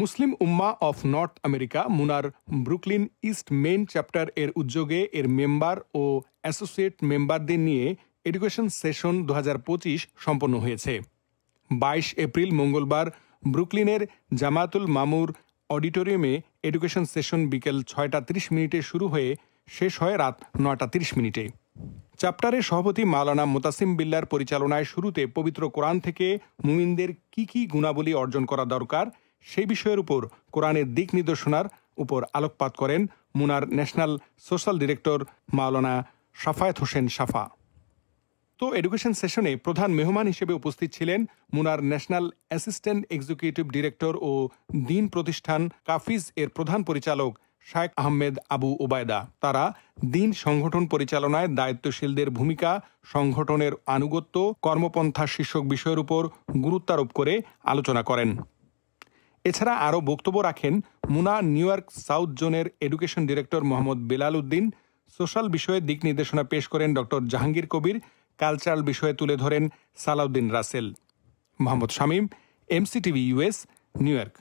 Muslim Ummah of North America মুনার Brooklyn East Main chapter এর উদ্যোগে এর মেম্বার ও অ্যাসোসিয়েট মেম্বারদের নিয়ে এডুকেশন সেশন 2025 সম্পন্ন হয়েছে। 22 এপ্রিল মঙ্গলবার ব্রুকলিনের জামাতুল মামুর অডিটোরিয়ামে এডুকেশন সেশন বিকেল 6:30 শুরু হয়ে শেষ হয় রাত 9:30। চ্যাপ্টারের সভাপতি মাওলানা মুতাসিম বিল্লার পরিচালনায় শুরুতে পবিত্র কোরআন থেকে মুমিনদের কি কি গুণাবলী অর্জন করা দরকার সেই বিষয়ের উপর কোরআনের দিক নির্দেশনার উপর আলোকপাত করেন মুনার national social director Maulana Shafayet Hossain Shafa. তো এডুকেশন সেশনে প্রধান মেহমান হিসেবে উপস্থিত ছিলেন মুনার ন্যাশনাল অ্যাসিস্ট্যান্ট এক্সিকিউটিভ ডিরেক্টর ও দ্বীন প্রতিষ্ঠান কাফিজ এর প্রধান পরিচালক শায়েখ আহমেদ আবু ওবায়দা। তারা দ্বীন সংগঠন পরিচালনায় দায়িত্বশীলদের ভূমিকা, সংগঠনের আনুগত্য, কর্মপন্থা শীর্ষক বিষয়ের উপর গুরুত্বারোপ করে আলোচনা করেন। এছাড়া আরও বক্তব্য রাখেন মুনা নিউ ইয়র্ক সাউথ জোনের education director Mohammad Belal Uddin. Social বিষয়ে দিক নির্দেশনা পেশ করেন ডক্টর জাহাঙ্গীর কবির। কালচারাল বিষয়ে তুলে ধরেন Salauddin Rasel. Mohammad Shamim, MCTV US, New York.